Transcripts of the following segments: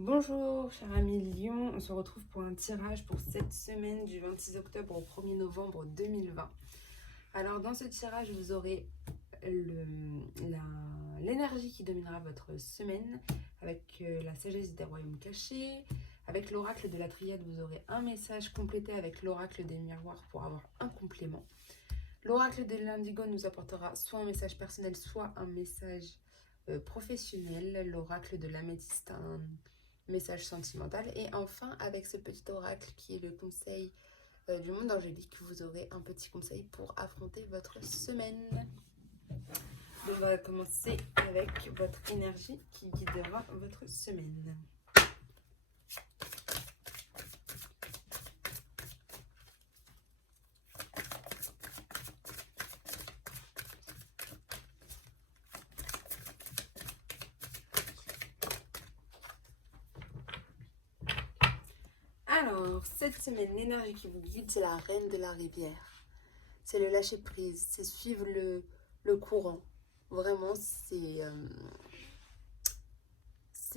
Bonjour, cher ami Lion, on se retrouve pour un tirage pour cette semaine du 26 octobre au 1er novembre 2020. Alors dans ce tirage, vous aurez l'énergie qui dominera votre semaine avec la sagesse des royaumes cachés. Avec l'oracle de la triade, vous aurez un message complété avec l'oracle des miroirs pour avoir un complément. L'oracle de l'indigo nous apportera soit un message personnel, soit un message professionnel. L'oracle de l'améthyste, un message sentimental. Et enfin, avec ce petit oracle qui est le conseil du monde angélique, vous aurez un petit conseil pour affronter votre semaine. Donc, on va commencer avec votre énergie qui guidera votre semaine. Alors, cette semaine, l'énergie qui vous guide, c'est la reine de la rivière. C'est le lâcher prise, c'est suivre le courant. Vraiment, c'est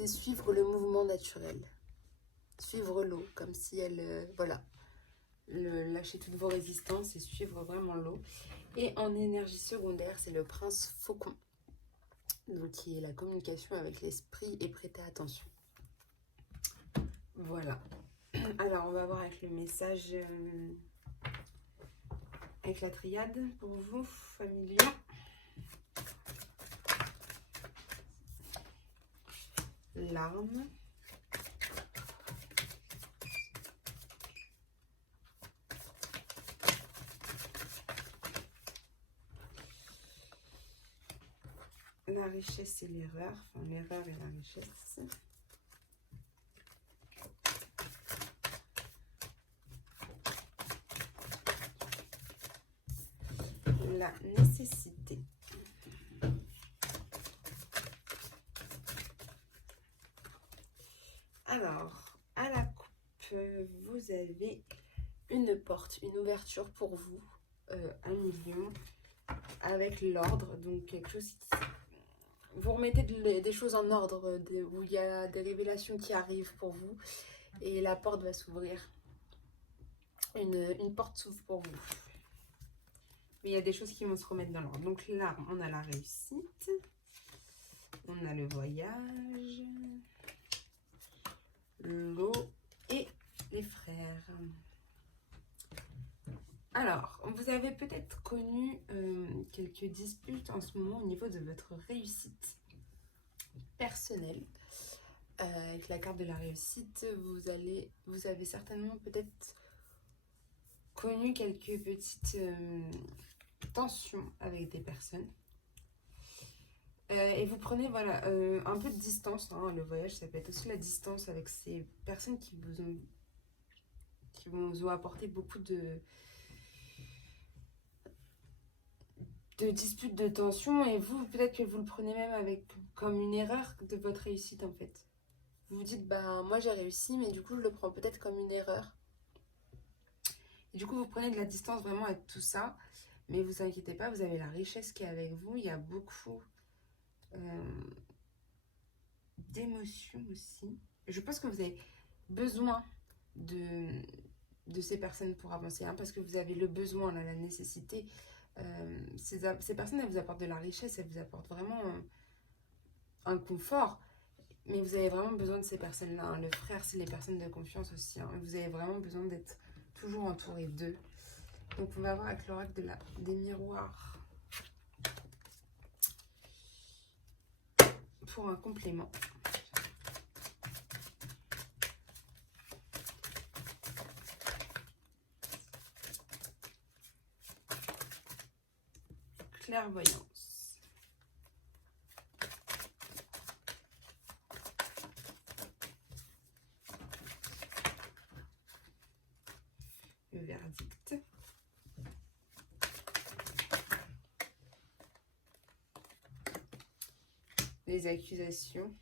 suivre le mouvement naturel. Suivre l'eau, comme si elle... voilà. Lâcher toutes vos résistances et suivre vraiment l'eau. Et en énergie secondaire, c'est le prince faucon. Donc, qui est la communication avec l'esprit et prêter attention. Voilà. Alors, on va voir avec le message, avec la triade pour vous, familiers. L'arme. La richesse et l'erreur. Enfin, l'erreur et la richesse. La nécessité. Alors, à la coupe, vous avez une porte, une ouverture pour vous, un million, avec l'ordre, donc quelque chose qui... Vous remettez des choses en ordre, où il y a des révélations qui arrivent pour vous, et la porte va s'ouvrir. Une porte s'ouvre pour vous. Mais il y a des choses qui vont se remettre dans l'ordre. Donc là, on a la réussite, on a le voyage, l'eau et les frères. Alors, vous avez peut-être connu quelques disputes en ce moment au niveau de votre réussite personnelle. Avec la carte de la réussite, vous avez certainement peut-être connu quelques petites tensions avec des personnes. Et vous prenez voilà, un peu de distance. Hein, le voyage, ça peut être aussi la distance avec ces personnes qui vous ont apporté beaucoup de disputes, de tensions. Et vous, peut-être que vous le prenez même comme une erreur de votre réussite en fait. Vous vous dites, bah moi j'ai réussi, mais du coup je le prends peut-être comme une erreur. Et du coup vous prenez de la distance vraiment avec tout ça. Mais vous inquiétez pas, vous avez la richesse qui est avec vous. Il y a beaucoup d'émotions aussi. Je pense que vous avez besoin de ces personnes pour avancer, hein, parce que vous avez le besoin, là, la nécessité. Ces personnes, elles vous apportent de la richesse, elles vous apportent vraiment un confort, mais vous avez vraiment besoin de ces personnes-là. Hein. Le frère, c'est les personnes de confiance aussi. Hein. Vous avez vraiment besoin d'être toujours entouré d'eux. Donc, on va voir avec l'oracle des miroirs pour un complément. Clairvoyance. Le verdict. Les accusations.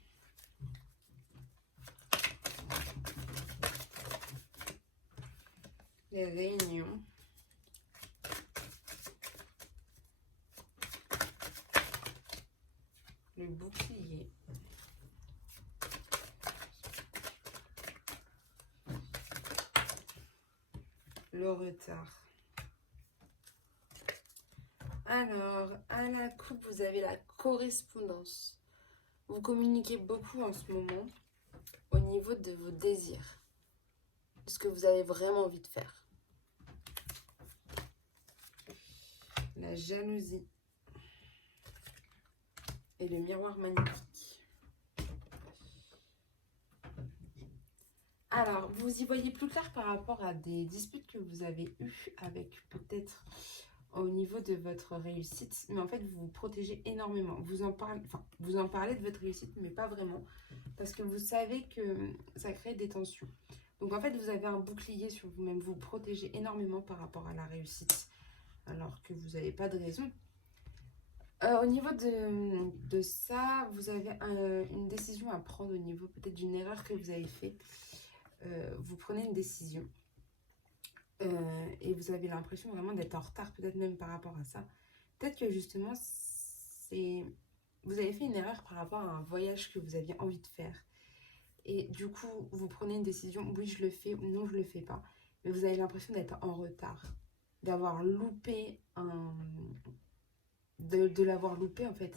Les réunions. Le bouclier. le retard. Alors, à la coupe, vous avez la correspondance. Vous communiquez beaucoup en ce moment au niveau de vos désirs. Ce que vous avez vraiment envie de faire. La jalousie. Et le miroir magnétique. Alors, vous y voyez plus clair par rapport à des disputes que vous avez eues avec peut-être au niveau de votre réussite. Mais en fait, vous vous protégez énormément. Vous en parlez de votre réussite, mais pas vraiment. Parce que vous savez que ça crée des tensions. Donc en fait, vous avez un bouclier sur vous-même. Vous vous protégez énormément par rapport à la réussite. Alors que vous n'avez pas de raison. Au niveau de ça, vous avez une décision à prendre au niveau peut-être d'une erreur que vous avez faite. Vous prenez une décision et vous avez l'impression vraiment d'être en retard, peut-être même par rapport à ça. Peut-être que justement, vous avez fait une erreur par rapport à un voyage que vous aviez envie de faire. Et du coup, vous prenez une décision, oui, je le fais ou non, je le fais pas. Mais vous avez l'impression d'être en retard, d'avoir loupé de l'avoir loupé en fait.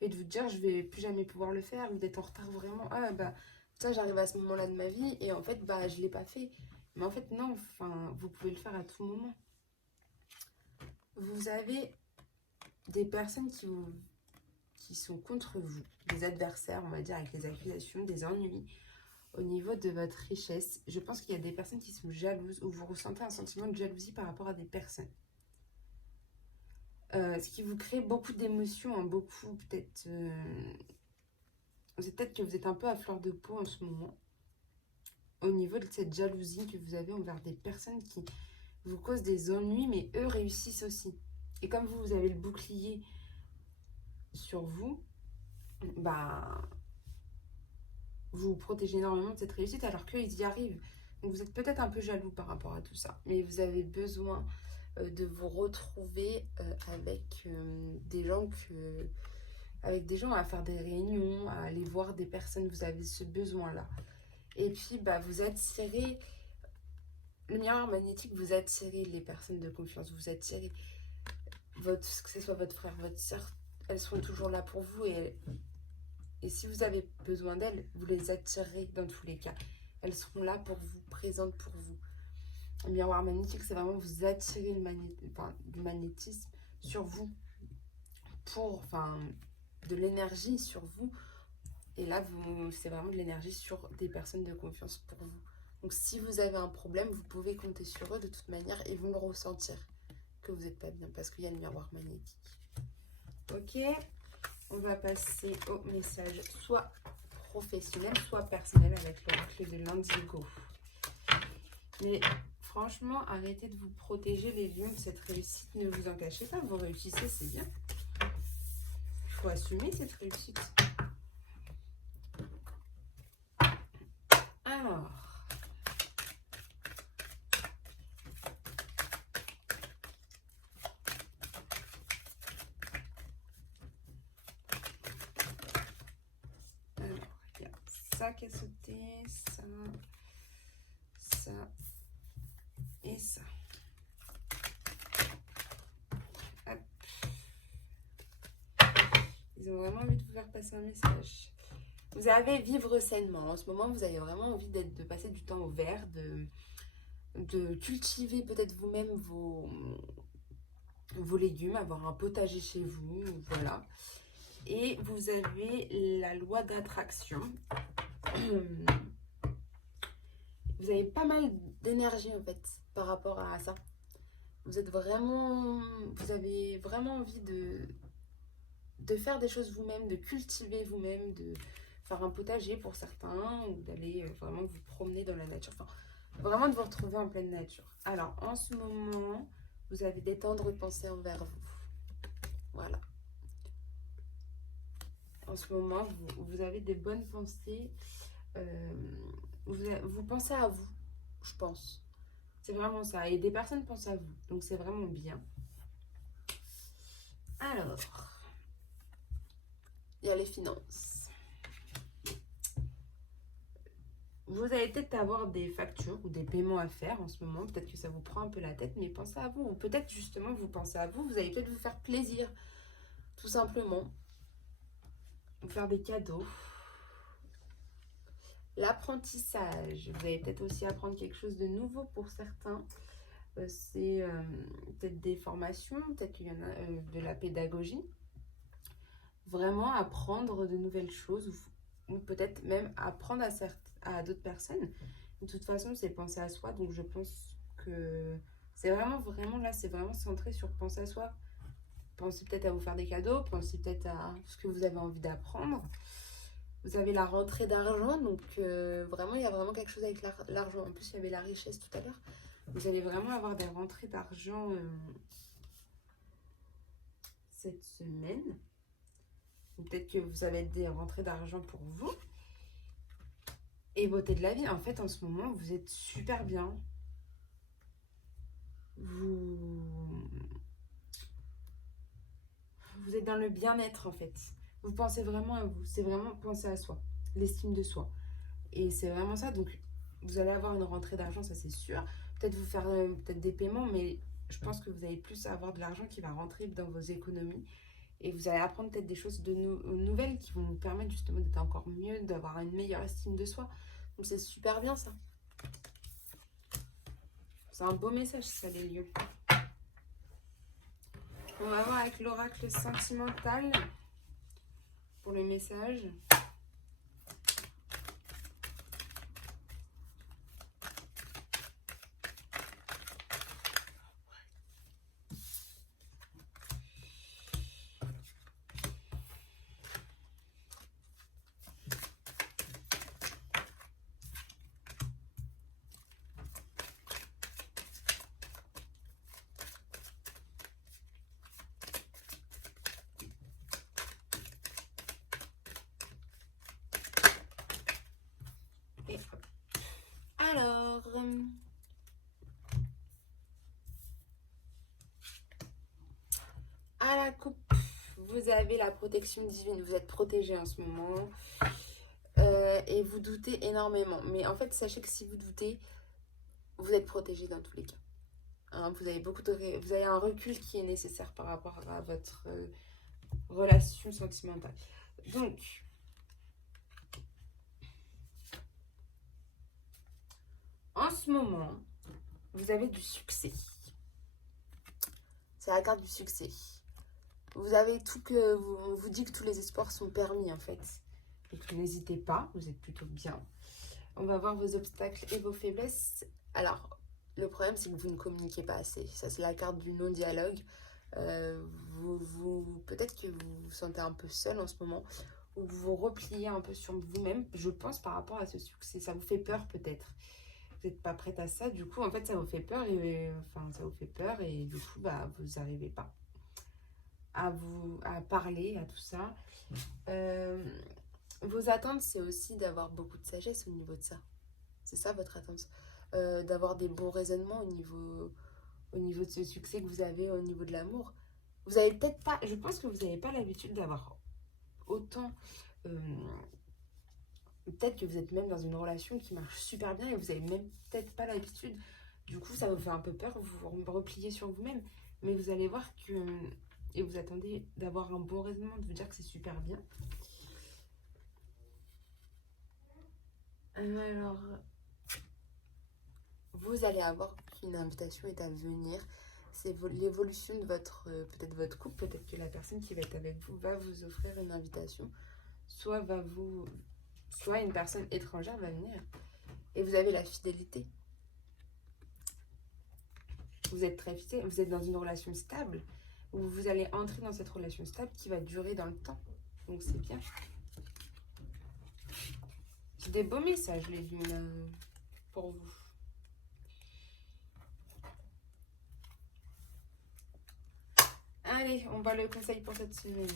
Et de vous dire, je vais plus jamais pouvoir le faire, ou d'être en retard vraiment. Ah bah, ça, j'arrive à ce moment-là de ma vie, et en fait, bah, je l'ai pas fait. Mais en fait, non, enfin, vous pouvez le faire à tout moment. Vous avez des personnes qui sont contre vous, des adversaires, on va dire, avec des accusations, des ennuis au niveau de votre richesse. Je pense qu'il y a des personnes qui sont jalouses, ou vous ressentez un sentiment de jalousie par rapport à des personnes. Ce qui vous crée beaucoup d'émotions, hein, beaucoup peut-être... c'est peut-être que vous êtes un peu à fleur de peau en ce moment. Au niveau de cette jalousie que vous avez envers des personnes qui vous causent des ennuis, mais eux réussissent aussi. Et comme vous avez le bouclier sur vous, bah, vous vous protégez énormément de cette réussite alors qu'eux, ils y arrivent. Donc vous êtes peut-être un peu jaloux par rapport à tout ça. Mais vous avez besoin de vous retrouver avec des gens à faire des réunions, à aller voir des personnes. Vous avez ce besoin-là. Et puis, bah, vous attirez, le miroir magnétique, vous attirez les personnes de confiance, vous attirez, que ce soit votre frère, votre soeur, elles seront toujours là pour vous. Et si vous avez besoin d'elles, vous les attirez dans tous les cas. Elles seront là pour vous, présentes pour vous. Le miroir magnétique, c'est vraiment vous attirer du magnétisme sur vous, de l'énergie sur vous. Et là, c'est vraiment de l'énergie sur des personnes de confiance pour vous. Donc, si vous avez un problème, vous pouvez compter sur eux de toute manière et vont le ressentir que vous n'êtes pas bien parce qu'il y a le miroir magnétique. Ok, on va passer au message soit professionnel, soit personnel avec l'oracle de l'Indigo. Mais franchement, arrêtez de vous protéger les lions de cette réussite. Ne vous en cachez pas, vous réussissez, c'est bien. Il faut assumer cette réussite. Alors, il y a ça qui a sauté, ça et ça. Hop. Ils ont vraiment envie de vous faire passer un message. Vous avez vivre sainement. En ce moment, vous avez vraiment envie de passer du temps au vert, de cultiver peut-être vous-même vos légumes, avoir un potager chez vous, voilà. Et vous avez la loi d'attraction. Vous avez pas mal d'énergie en fait par rapport à ça. Vous avez vraiment envie de faire des choses vous-même, de cultiver vous-même, de faire un potager pour certains, ou d'aller vraiment vous promener dans la nature. Enfin, vraiment de vous retrouver en pleine nature. Alors, en ce moment, vous avez des tendres pensées envers vous. Voilà. En ce moment, vous avez des bonnes pensées. Vous pensez à vous, je pense. C'est vraiment ça. Et des personnes pensent à vous. Donc, c'est vraiment bien. Alors, il y a les finances. vous allez peut-être avoir des factures ou des paiements à faire en ce moment. Peut-être que ça vous prend un peu la tête, mais pensez à vous. Ou peut-être justement, vous pensez à vous. Vous allez peut-être vous faire plaisir, tout simplement. Vous faire des cadeaux. L'apprentissage. Vous allez peut-être aussi apprendre quelque chose de nouveau pour certains. C'est peut-être des formations, peut-être qu'il y en a de la pédagogie. Vraiment apprendre de nouvelles choses ou peut-être même apprendre à d'autres personnes. De toute façon, c'est penser à soi, donc je pense que c'est vraiment là, c'est vraiment centré sur penser à soi. Pensez peut-être à vous faire des cadeaux, pensez peut-être à ce que vous avez envie d'apprendre. Vous avez la rentrée d'argent, donc vraiment, il y a vraiment quelque chose avec l'argent. En plus, il y avait la richesse tout à l'heure. Vous allez vraiment avoir des rentrées d'argent cette semaine. Peut-être que vous avez des rentrées d'argent pour vous. Et beauté de la vie, en fait, en ce moment, vous êtes super bien. Vous êtes dans le bien-être, en fait. Vous pensez vraiment à vous. C'est vraiment penser à soi. L'estime de soi. Et c'est vraiment ça. Donc, vous allez avoir une rentrée d'argent, ça c'est sûr. Peut-être vous faire peut-être des paiements, mais je pense que vous allez plus avoir de l'argent qui va rentrer dans vos économies. Et vous allez apprendre peut-être des choses nouvelles qui vont vous permettre justement d'être encore mieux, d'avoir une meilleure estime de soi. Donc c'est super bien ça. C'est un beau message ça les lieux. On va voir avec l'oracle sentimental pour le message. Et hop. Alors, à la coupe, vous avez la protection divine. Vous êtes protégé en ce moment. Et vous doutez énormément. Mais en fait, sachez que si vous doutez, vous êtes protégé dans tous les cas. Hein, vous avez un recul qui est nécessaire par rapport à votre relation sentimentale. Donc, en ce moment, vous avez du succès. C'est la carte du succès. Vous avez tout que... On vous dit que tous les espoirs sont permis, en fait. Donc, n'hésitez pas, vous êtes plutôt bien. On va voir vos obstacles et vos faiblesses. Alors, le problème, c'est que vous ne communiquez pas assez. Ça, c'est la carte du non-dialogue. Peut-être que vous vous sentez un peu seul en ce moment. Ou vous vous repliez un peu sur vous-même, je pense, par rapport à ce succès. Ça vous fait peur, peut-être. Vous n'êtes pas prête à ça. Du coup, en fait, ça vous fait peur. Et du coup, bah, vous n'arrivez pas à parler, à tout ça. Vos attentes, c'est aussi d'avoir beaucoup de sagesse au niveau de ça. C'est ça votre attente. D'avoir des bons raisonnements au niveau de ce succès que vous avez, au niveau de l'amour. Vous avez peut-être pas, je pense que vous n'avez pas l'habitude d'avoir autant... peut-être que vous êtes même dans une relation qui marche super bien et vous n'avez même peut-être pas l'habitude. Du coup, ça vous fait un peu peur, vous vous repliez sur vous-même. Mais vous allez voir que... Et vous attendez d'avoir un bon raisonnement, de vous dire que c'est super bien. Alors, vous allez avoir qu'une invitation est à venir. C'est l'évolution de peut-être votre couple, peut-être que la personne qui va être avec vous va vous offrir une invitation. Soit une personne étrangère va venir. Et vous avez la fidélité. Vous êtes très fidèle, vous êtes dans une relation stable. Où vous allez entrer dans cette relation stable qui va durer dans le temps. Donc c'est bien. C'est des beaux messages, les lunes, pour vous. Allez, on va le conseil pour cette semaine.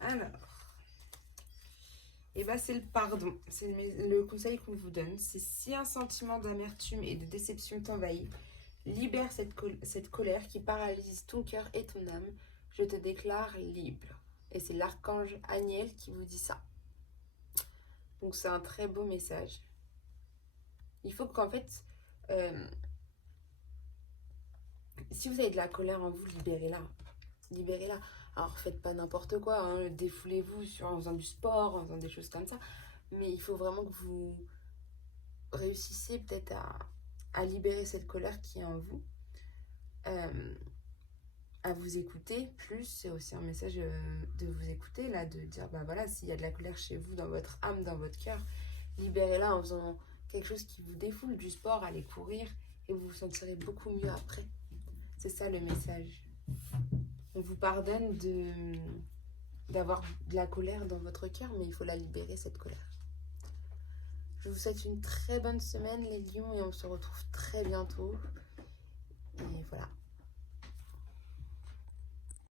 Alors, et bah c'est le pardon. C'est le conseil qu'on vous donne. C'est si un sentiment d'amertume et de déception t'envahit, libère cette colère qui paralyse ton cœur et ton âme. je te déclare libre. Et c'est l'archange Aniel qui vous dit ça. Donc c'est un très beau message. Il faut qu'en fait, si vous avez de la colère en vous, libérez-la. Libérez-la. Alors faites pas n'importe quoi, hein, défoulez-vous en faisant du sport, en faisant des choses comme ça. Mais il faut vraiment que vous réussissiez peut-être à libérer cette colère qui est en vous. À vous écouter plus, c'est aussi un message de vous écouter là, de dire bah voilà, s'il y a de la colère chez vous, dans votre âme, dans votre cœur, libérez-la en faisant quelque chose qui vous défoule, du sport, allez courir et vous vous sentirez beaucoup mieux après. C'est ça le message. On vous pardonne d'avoir de la colère dans votre cœur, mais il faut la libérer, cette colère. Je vous souhaite une très bonne semaine les lions et on se retrouve très bientôt. Et voilà.